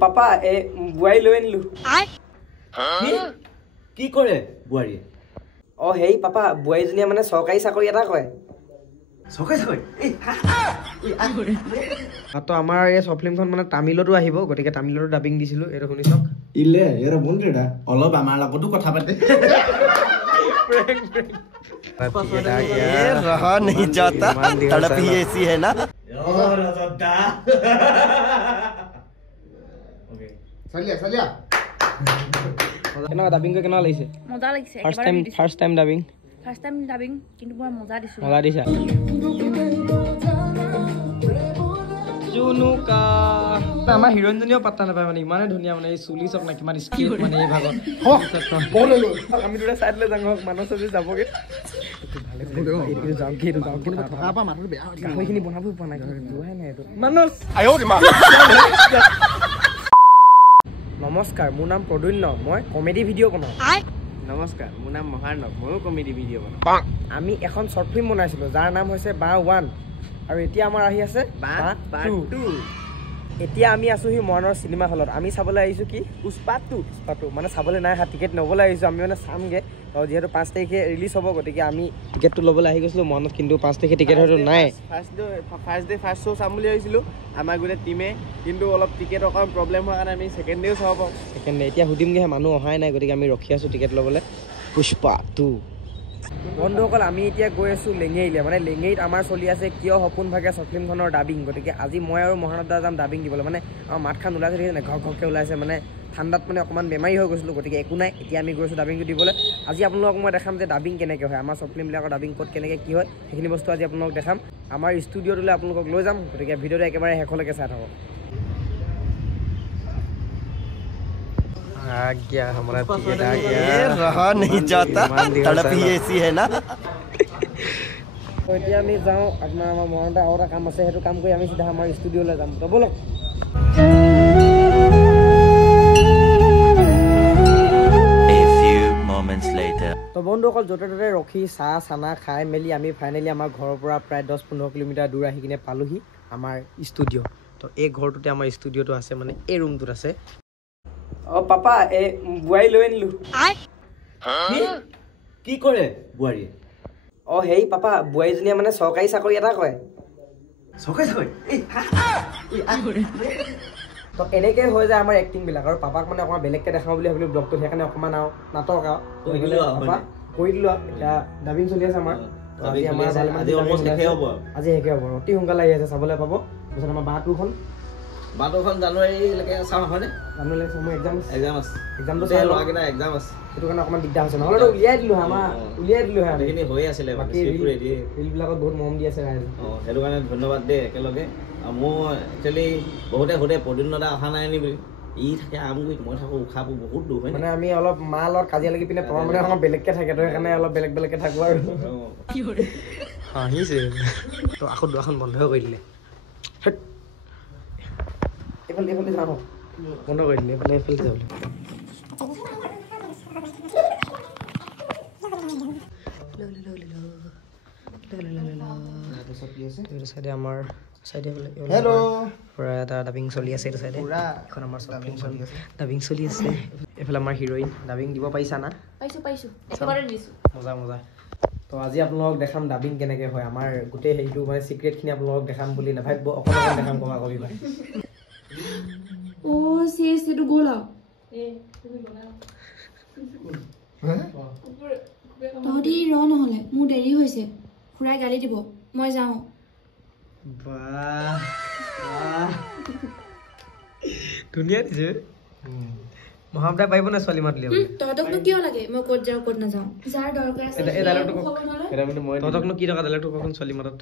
Papa এ বুৱাই লৈ আনিলো কি কৰে বুৱাৰী অ হেই পাপা বুৱাইজনীয়ে মানে চৰকাৰী চাকৰি এটা কৰে চৰকাৰী চাকৰি তো আমাৰ এই শৰ্ট ফিল্মখন মানে তামিলতো আহিব গতিকে তামিলতো ডাবিং দিছিলো এইটো শুনি চাওক ইলে ইয়াৰ বন্ধুটা অলপ আমাৰ লগতো কথা পাতে रहा नहीं जाता तड़प ही ऐसी है ना चलिया কেনেকুৱা ডাবিং কৰি কেনেকুৱা লাগিছে মজা লাগিছে ফাৰ্ষ্ট টাইম ডাবিং কিন্তু মই মজা দিছো মজা দিছা জুনুকা আমাৰ হিৰোইনজনীও পাত্তা নাপায় মানে ইমানে ধুনীয়া মানে এই চুলি চক না কিমান স্কিল মানে এই ভাগত আমি দুটা চাইডলৈ যাওঁ মানুহ চবে যাবগে গাহৰিখিনি বনাবই পোৱা নাই যোৱাই নাই এইটো মানুহ নমস্কাৰ মোৰ নাম প্ৰদুন্য মই কমেডি ভিডিঅ' বনাওঁ নমস্কাৰ মোৰ নাম মহাৰ্ণৱ ময়ো কমেডি ভিডিঅ' বনাওঁ আমি এখন শ্বৰ্ট ফিল্ম বনাইছিলোঁ যাৰ নাম হৈছে বা 1 আৰু এতিয়া আমাৰ আহি আছে বা 2 এতিয়া আমি আছোহি মৰাণৰ চিনেমা হলত আমি চাবলৈ আহিছোঁ কি পুষ্পা 2 মানে চাবলৈ নাই টিকেট ল'বলৈ আহিছোঁ আমি মানে চামগৈ আৰু যিহেতু 5 তাৰিখে ৰিলিজ হ'ব গতিকে আমি টিকেটটো ল'বলৈ আহি গৈছিলোঁ মৰাণত কিন্তু 5 তাৰিখে টিকেট হয়তো নাই ফাৰ্ষ্ট শ্ব' চাম বুলি ভাবিছিলোঁ আমাৰ গোটেই টিমে কিন্তু অলপ টিকেট অকণ প্ৰব্লেম হোৱাৰ কাৰণে আমি ছেকেণ্ড ডেও চাব পাৰোঁ এতিয়া সুধিমগৈ মানুহ অহাই নাই গতিকে আমি ৰখি আছোঁ টিকেট ল'বলৈ পুষ্পা 2 বন্ধুসকল আমি এতিয়া গৈ আছোঁ লেঙেৰিলৈ মানে লেঙেৰিত আমাৰ চলি আছে কিয় সপোন ভাগে শ্বৰ্ট ফিল্মখনৰ ডাবিং গতিকে আজি মই আৰু মহানৱ দা যাম ডাবিং দিবলৈ মানে আমাৰ মাতখান ওলাইছে দেখিছে ঘৰ ঘৰকৈ ওলাইছে মানে ঠাণ্ডাত মানে অকণমান বেমাৰী হৈ গৈছিলোঁ গতিকে একো নাই এতিয়া আমি গৈছোঁ ডাবিংটো দিবলৈ আজি আপোনালোকক মই দেখাম যে ডাবিং কেনেকৈ হয় আমাৰ শ্বৰ্ট ফিল্মবিলাকৰ ডাবিং ক'ত কেনেকৈ কি হয় সেইখিনি বস্তু আজি আপোনালোকক দেখাম আমাৰ ষ্টুডিঅ'টোলৈ আপোনালোকক লৈ যাম গতিকে ভিডিঅ'টো একেবাৰে শেষলৈকে চাই থাকক रहा नहीं जाता तड़प ही ऐसी है ना এতিয়া আমি যাওঁ আপোনাৰ আমাৰ মৰণতে আৰু এটা কাম আছে সেইটো কাম কৰি আমি চিধা আমাৰ ষ্টুডিঅ'লৈ যাম তো ব'লক তো বন্ধুসকল য'তে ত'তে ৰখি চাহ চানা খাই মেলি আমি ফাইনেলি আমাৰ ঘৰৰ পৰা প্ৰায় 10-15 কিলোমিটাৰ দূৰ আহি কিনে পালোহি আমাৰ ষ্টুডিঅ' তো এই ঘৰটোতে আমাৰ ষ্টুডিঅ'টো আছে মানে এই ৰুমটোত আছে অ পাপা এ বুৱাই লৈ আনিলো কি কৰে বুৱাৰী অ হেই পাপা বুৱাইজনীয়ে মানে চৰকাৰী চাকৰি এটা কৰে চৰকাৰী চাকৰি তো এনেকৈ হৈ যায় আমাৰ এক্টিংবিলাক আৰু পাপাক মানে অকণমান বেলেগকৈ দেখাওঁ বুলি ভাবিলোঁ ব্লগটোত সেইকাৰণে অকণমান আৰু নাটক আৰু পাপা কৰি দিলোঁ আৰু এতিয়া ডাবিং চলি আছে আমাৰ আজি শেষে হ'ব অতি সোনকালে আহি আছে চাবলৈ পাব তাৰপিছত আমাৰ বা 2খন জানুৱাৰীলৈকে চাওঁ হয়নে জানুৱাৰীলৈ মোৰ এক্সামটো চাই ল'ৰাকেইটা এক্সাম আছে সেইটো কাৰণে অকণমান দিগদাৰ হৈছে নহ'লেতো উলিয়াই দিলোঁ হয় সেইখিনি হৈ আছিলে ৰিলবিলাকত বহুত মৰম দি আছে ৰাইজে সেইটো কাৰণে ধন্যবাদ দেই একেলগে আৰু মোৰ একচুৱেলি বহুতে সোধে প্ৰদ্যুন্নদা অহা নাই নি বুলি ই থাকে আমগুৰিত মই থাকোঁ উশাহবোৰ বহুত দূৰ হয় মানে আমি অলপ মা লগত কাজিয়া লাগি পিনে পঢ়া মানে অকণমান বেলেগকৈ থাকে তো সেইকাৰণে অলপ বেলেগকৈ থাকোঁ আৰু হাঁহিছে তো আকৌ দুৱাখন বন্ধই কৰি দিলে এইফালে যাওঁ বন্ধ কৰি দিলে এইফালে যাবলৈ চাইডে আমাৰ চাইডে পুৰা এটা ডাবিং চলি আছে এইটো চাইডে এখন আমাৰ শ্বৰ্ট ফিল্ম ডাবিং চলি আছে এইফালে আমাৰ হিৰ'ইন ডাবিং দিব পাৰিছা না পাইছো মজা তো আজি আপোনালোকক দেখাম ডাবিং কেনেকৈ হয় আমাৰ গোটেই হেৰিটো মানে চিক্ৰেটখিনি আপোনালোকক দেখাম বুলি নাভাবিব অকণমান দেখাম কবা কবিবা ও সেইটো গ'ল তহঁতি ৰ নহ'লে মোৰ দেৰি হৈছে খুৰাই গালি দিব মই যাওঁ ধুনীয়া দিছে মহামদাই পাৰিব না ছোৱালী মাত উলিয়াবলৈ তহঁতকনো কিয় লাগে মই ক'ত যাওঁ ক'ত নাযাওঁ যাৰ দৰকাৰ আছে তহঁতকনো কি দৰকাৰ ডাইলগটো কচোন ছোৱালী মাতত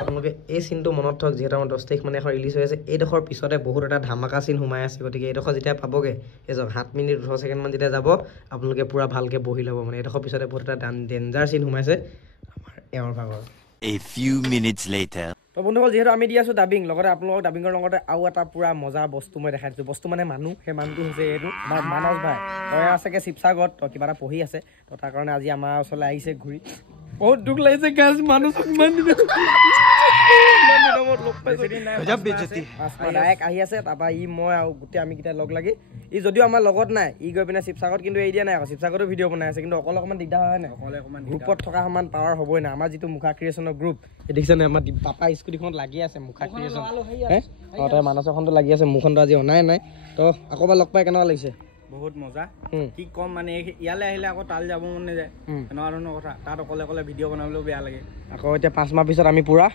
আপোনালোকে এই চিনটো মনত থওক যিহেতু আমাৰ 10 তাৰিখ মানে এখন ৰিলিজ হৈ আছে এইডোখৰ পিছতে বহুত এটা ধামাকা চিন সোমাই আছে গতিকে এইডোখৰ যেতিয়া পাবগৈ এজন 7 মিনিট 18 ছেকেণ্ডমান যেতিয়া যাব আপোনালোকে পুৰা ভালকৈ বহি ল'ব মানে এইডোখৰ পিছতে বহুত এটা ডেঞ্জাৰ চিন সোমাইছে আমাৰ এওঁৰ ভাগৰ A few minutes later তো বন্ধুসকল যিহেতু আমি দি আছোঁ ডাবিং লগতে আপোনালোকক ডাবিঙৰ লগতে আৰু এটা পুৰা মজা বস্তু মই দেখাই দিছোঁ বস্তু মানে মানুহ সেই মানুহটো হৈছে এইটো আমাৰ মানস ভাই তই আছেগৈ শিৱসাগৰত তই কিবা এটা পঢ়ি আছে তো তাৰ কাৰণে আজি আমাৰ ওচৰলৈ আহিছে ঘূৰি বহুত দুখ লাগিছে গাছ মানুহ ইমান ডাইৰেক্ট আহি আছে তাৰপৰা ই মই আৰু গোটেই আমি কেইটা লগ লাগি ই যদিও আমাৰ লগত নাই ই গৈ পিনে শিৱসাগৰত কিন্তু এৰি দিয়া নাই আকৌ শিৱসাগৰতো ভিডিঅ' বনাই আছে কিন্তু অকলে অকণমান দিগদাৰ হয় নাই গ্ৰুপত থকা সমান পাৱাৰ হ'বই নাই আমাৰ যিটো মুখা ক্ৰিয়েশ্যনৰ গ্ৰুপ দেখিছেনে আমাৰ পাপা স্কুটিখনত লাগি আছে মুখা ক্ৰিয়েশ্যন তই মানসখনতো লাগি আছে মোৰখনতো আজি অনাই নাই তো আকৌ এবাৰ লগ পাই কেনেকুৱা লাগিছে বহুত মজা কি কম মানে ইয়ালৈ আহিলে আকৌ তাল যাব মন নাযায় এনেকুৱা ধৰণৰ কথা তাত অকলে অকলে ভিডিঅ' বনাবলৈও বেয়া লাগে আকৌ এতিয়া 5 মাহ পিছত আমি পুৰা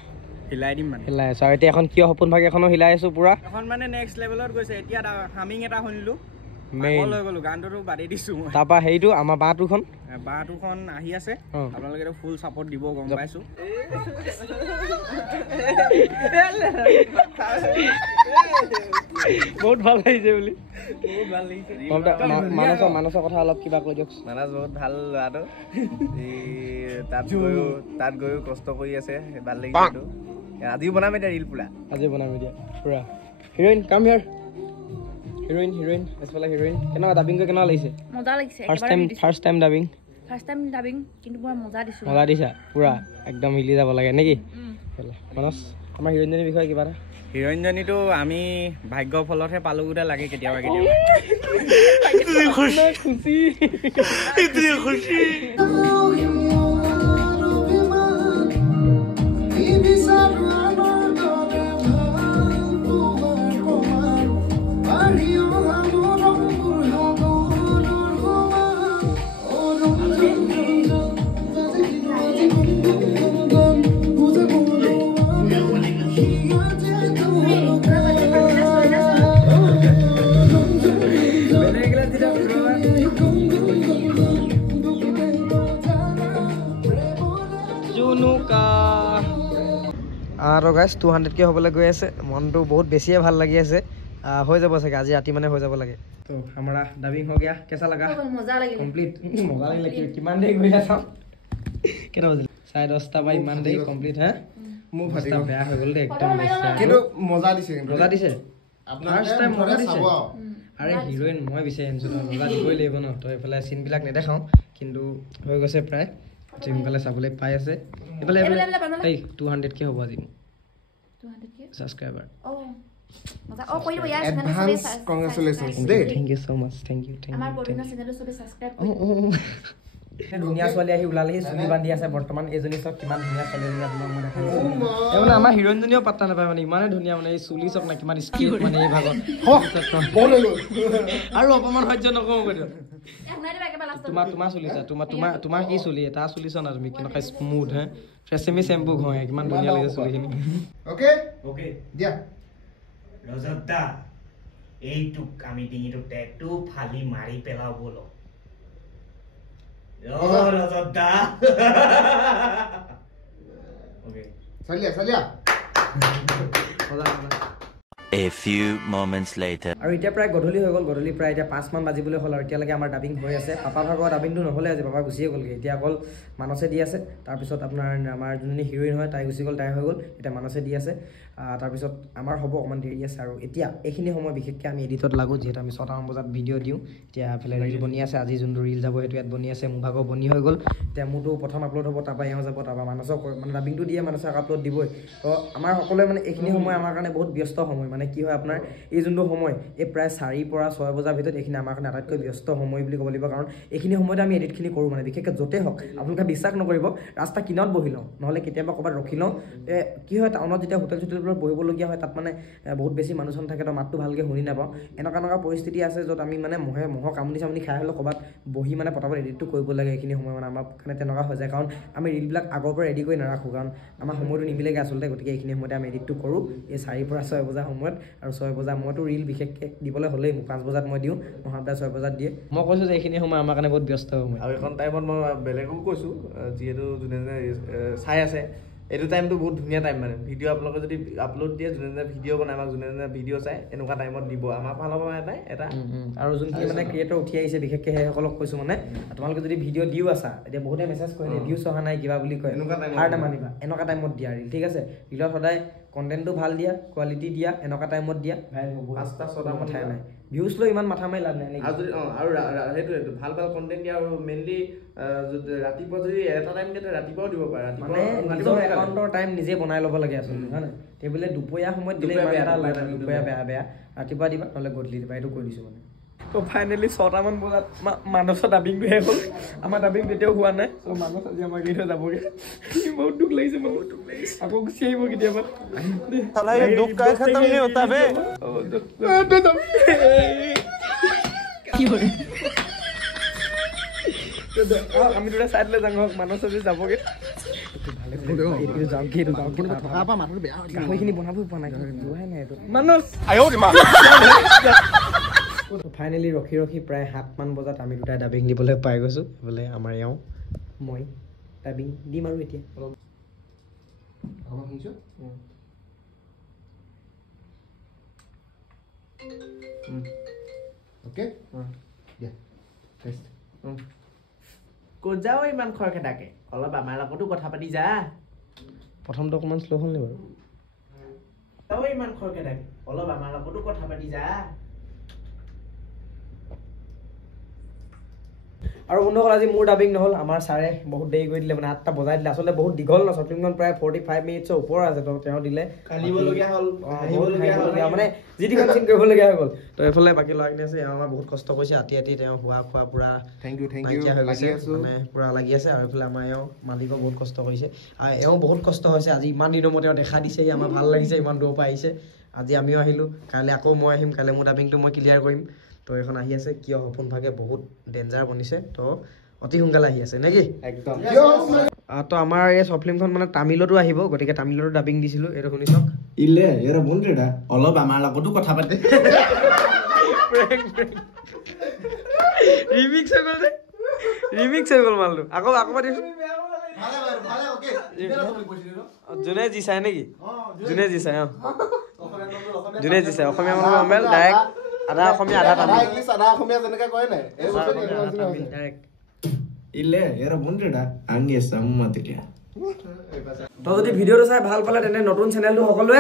হিলাই দিম মানে হিলাই আছো আৰু এতিয়া এখন কিয় সপোন ভাগে এখনো হিলাই আছো পুৰা এখন মানে নেক্সট লেভেলত গৈছে এতিয়া হামিং এটা শুনিলো লৈ গ'লো গানটোতো বাদেই দিছো মই তাৰপৰা হেৰিটো আমাৰ বাঁহটোখন আহি আছে আপোনালোকে ফুল চাপৰ্ট দিব গম পাইছো বহুত ভাল লাগিছে বুলি মানসৰ কথা অলপ কিবা কৈ দিয়ক মানস বহুত ভাল ল'ৰাটো তাত গৈও কষ্ট কৰি আছে ভাল লাগিছে আজিও বনাম এতিয়া ৰিল পুৰা আজি বনাম এতিয়া পুৰা হিৰইন কাম হিয়াৰ হিৰইন এছফালে হিৰইন কেনেকুৱা ডাবিং কৰি কেনেকুৱা লাগিছে মজা লাগিছে ফাৰ্ষ্ট টাইম ডাবিং কিন্তু মই মজা দিছো মজা দিছা পুৰা একদম হিলি যাব লাগে নেকি মানস আমাৰ হিৰইনজনীৰ বিষয়ে কিবা এটা হিৰইনজনীটো আমি ভাগ্যৰ ফলতহে পালো গোটেই লাগে কেতিয়াবা আৰু গাইছ 200K হ'বলৈ গৈ আছে মনটো বহুত বেছিয়ে ভাল লাগি আছে হৈ যাব চাগে আজি ৰাতি মানে হৈ যাব লাগে তো আমাৰ ডাবিং হৈ গয়া কেঁচা লাগা মজা লাগিলে কমপ্লিট মজা লাগিলে কিমান দেৰি গৈ আছা কেইটা বাজিল 10:30 বা ইমান দেৰি কমপ্লিট হে মোৰ ফাৰ্ষ্ট বেয়া হৈ গ'ল দে একদম কিন্তু মজা দিছে ফাৰ্ষ্ট টাইম মজা দিছে আৰে হিৰইন মই বিচাৰি আনিছো মজা দিবই লাগিব ন তো এইফালে চিনবিলাক নেদেখাওঁ কিন্তু হৈ গৈছে প্ৰায় সোনকালে চাবলৈ পাই আছে এইফালে 200K হ'ব আজি 200K সাবস্ক্রাইবার মজা কই দিব ইয়াৰ এডভান্স কংগ্ৰেচুলেশনস দে থ্যাংক ইউ সো মাচ থ্যাংক ইউ আমাৰ বডিনা চেনেলটো সবে সাবস্ক্ৰাইব ধুনীয়া ছোৱালী আহি ওলালেহি চুলি বান্ধি আছে বৰ্তমান এজনী চক কিমান ধুনীয়া ছোৱালী আপোনাক মই দেখাইছো মানে আমাৰ হিৰইনজনীও পাত্তা নাপায় মানে ইমানে ধুনীয়া মানে এই চুলি চক না কিমান স্কিল মানে এই ভাগত আৰু অপমান সহ্য নকৰো কৈছো তোমাৰ চুলি তোমাৰ কি চুলি এটা চুলি চনা তুমি কেনেকুৱা স্মুথ হে ফ্ৰেছেমি শ্যাম্পু ঘঁহে কিমান ধুনীয়া লাগে চুলিখিনি ওকে দিয়া ৰজতা এইটুক আমি ডিঙিটো টেটু ফালি মাৰি পেলাও বলো ৰজতা ওকে চলিয়া A few moments later. আৰু এতিয়া প্ৰায় গধূলি হৈ গ'ল গধূলি প্ৰায় এতিয়া 5 মান বাজিবলৈ হ'ল আৰু এতিয়ালৈকে আমাৰ ডাবিং হৈ আছে পাপা ভাগৰ ডাবিংটো নহ'লে আজি পাপা গুচিয়ে গ'লগৈ এতিয়া অকল মানসে দি আছে তাৰপিছত আপোনাৰ আমাৰ যোনজনী হিৰইন হয় তাই গুচি গ'ল তাই হৈ গ'ল এতিয়া মানসে দি আছে তাৰপিছত আমাৰ হ'ব অকণমান দেৰি আছে আৰু এতিয়া এইখিনি সময় বিশেষকৈ আমি এডিটত লাগো যিহেতু আমি 6টামান বজাত ভিডিঅ' দিওঁ এতিয়া এফালে ৰিল বনি আছে আজি যোনটো ৰিল যাব সেইটো ইয়াত বনি আছে মোৰ ভাগৰ বনি হৈ গ'ল এতিয়া মোৰতো প্ৰথম আপলোড হ'ব তাৰপৰা এওঁ যাব তাৰপৰা মানসক মানে ডাবিংটো দিয়ে মানসক আপলোড দিবই তো আমাৰ সকলোৱে মানে এইখিনি সময় আমাৰ কাৰণে বহুত ব্যস্ত সময় মানে কি হয় আপোনাৰ এই যোনটো সময় এই প্ৰায় 4 পৰা 6 বজাৰ ভিতৰত এইখিনি আমাৰ কাৰণে আটাইতকৈ ব্যস্ত সময় বুলি ক'ব লাগিব কাৰণ এইখিনি সময়তে আমি এডিটখিনি কৰোঁ মানে বিশেষকৈ য'তে হওক আপোনালোকে বিশ্বাস নকৰিব ৰাস্তা কিনাৰত বহি লওঁ নহ'লে কেতিয়াবা ক'ৰবাত ৰখি লওঁ কি হয় টাউনত যেতিয়া হোটেল চোটেলবোৰত বহিবলগীয়া হয় তাত মানে বহুত বেছি মানুহ চানুহ থাকে তো মাতটো ভালকৈ শুনি নাপাওঁ এনেকুৱা পৰিস্থিতি আছে য'ত আমি মানে মহৰ কামুনি চামুনি খাই হ'লেও ক'ৰবাত বহি মানে পটাপট এডিটটো কৰিব লাগে এইখিনি সময় মানে আমাৰ কাৰণে তেনেকুৱা হৈ যায় কাৰণ আমি ৰিলবিলাক আগৰ পৰা ৰেডি কৰি নাৰাখোঁ কাৰণ আমাৰ সময়টো নিমিলেগৈ আচলতে গতিকে এইখিনি সময়তে আমি এডিটটো কৰোঁ এই 4 পৰা 6 বজাৰ সময়ত আৰু 6 বজাৰ মইতো ৰিল বিশেষকৈ দিবলৈ হ'লেই মোক 5 বজাত মই দিওঁ মহাবদা 6 বজাত দিয়ে মই কৈছোঁ যে এইখিনি সময় আমাৰ কাৰণে বহুত ব্যস্ত সময় আৰু এখন টাইমত মই বেলেগকো কৈছোঁ যিহেতু যোনে চাই আছে এইটো টাইমটো বহুত ধুনীয়া টাইম মানে ভিডিঅ' আপোনালোকে যদি আপলোড দিয়ে যোনে ভিডিঅ' বনাই বা যোনে ভিডিঅ' চাই এনেকুৱা টাইমত দিব আমাৰ ফালৰ পৰা এটা আৰু যোনখিনি মানে ক্ৰিয়েটৰ উঠি আহিছে বিশেষকৈ সেইসকলক কৈছোঁ মানে তোমালোকে যদি ভিডিঅ' দিও আছা এতিয়া বহুতে মেছেজ কৰে ভিউজ অহা নাই কিবা বুলি কয় হাৰ নামানিবা এনেকুৱা টাইমত দিয়া ৰিল ঠিক আছে ৰিলত সদায় কণ্টেণ্টটো ভাল দিয়া কোৱালিটি দিয়া এনেকুৱা টাইমত দিয়া ভাইৰেল হ'ব 5টা 6টা কথাই নাই ভিউজ লৈ ইমান মাথা মাৰি লাভ নাই আৰু যদি আৰু সেইটোৱে ভাল ভাল কণ্টেণ্ট দিয়া আৰু মেইনলি ৰাতিপুৱা যদি এটা টাইম দিয়ে ৰাতিপুৱাও দিব পাৰে মানে নিজৰ একাউণ্টৰ টাইম নিজে বনাই ল'ব লাগে আচলতে হয় নাই বোলে দুপৰীয়া সময়ত দিলে ইমান এটা দুপৰীয়া বেয়া ৰাতিপুৱা দিবা নহ'লে গধূলি দিবা এইটো কৈ দিছোঁ মানে তো ফাইনেলি 6টামান বজাত মানসৰ ডাবিংটো শেষ হ'ল আমাৰ ডাবিং তেতিয়াও হোৱা নাই ত' মানস আজি আমাৰ গৈ থৈ যাবগৈ বহুত দুখ লাগিছে বহুত দুখ লাগিছে আকৌ গুচি আহিব কেতিয়াবা আমি দুটা চাইডলৈ যাওঁ মানস আজি যাবগৈ গাহৰিখিনি বনাবই পোৱা নাই যোৱাই নাই এইটো মানস ফাইনেলি ৰখি ৰখি প্ৰায় 7মান বজাত আমি দুটাই ডাবিং দিবলৈ পাই গৈছোঁ বোলে আমাৰ এওঁ মই ডাবিং দিম আৰু এতিয়া ক'ত যাওঁ ইমান খৰখেদাকে অলপ আমাৰ লগতো কথা পাতি যা প্ৰথমটো অকণমান শ্ল' হ'ল নি বাৰু যাওঁ ইমান খৰখেদাকে অলপ আমাৰ লগতো কথা পাতি যা আৰু বন্ধুসকল আজি মোৰ ডাবিং নহ'ল আমাৰ ছাৰে বহুত দেৰি কৰি দিলে মানে 8টা বজাই দিলে আচলতে বহুত দীঘল ন শ্বৰ্ট ফিল্মখন প্ৰায় 45 মিনিটছৰ ওপৰ আছে তো তেওঁ দিলে কান্দিবলগীয়া হ'ল মানে যি টি চিন কৰিবলগীয়া হৈ গ'ল তো এইফালে বাকী ল'ৰাখিনি আছে এওঁ আমাৰ বহুত কষ্ট কৰিছে ৰাতি ৰাতি তেওঁ খোৱা খোৱা পূৰা নাইকিয়া হৈ গৈছে মানে পূৰা লাগি আছে আৰু এইফালে আমাৰ এওঁ মালিকেও বহুত কষ্ট কৰিছে আৰু এওঁ বহুত কষ্ট হৈছে আজি ইমান দিনৰ মূৰত তেওঁ দেখা দিছে আমাৰ ভাল লাগিছে ইমান দূৰৰ পৰা আহিছে আজি আমিও আহিলোঁ কাইলৈ আকৌ মই আহিম কাইলৈ মোৰ ডাবিংটো মই ক্লিয়াৰ কৰিম তো এখন আহি আছে কিয় সপোন ভাগে বহুত ডেঞ্জাৰ বনিছে তো অতি সোনকালে আহি আছে নেকি একদম তো আমাৰ এই শ্বৰ্ট ফিল্মখন মানে তামিলতো আহিব গতিকে তামিলতো ডাবিং দিছিলোঁ এইটো শুনি চাওক ইলে এৰা বন্ধুৰা অলপ আমাৰ লগতো কথা পাতে ৰিমিক্স হৈ গ'ল যে ৰিমিক্স হৈ গ'ল মালটো আকৌ পাতিছোঁ যোনে যি চাই নেকি যোনে যি চাই যোনে যি চাই অসমীয়া মানুহ মোবাইল ডাইৰেক্ট আধা অসমীয়া আধা তামিল ইলে এৰা বন্ধুৰা আঙি আছে মাতিলে তো যদি ভিডিঅ'টো চাই ভাল পালে তেনে নতুন চেনেলটো সকলোৱে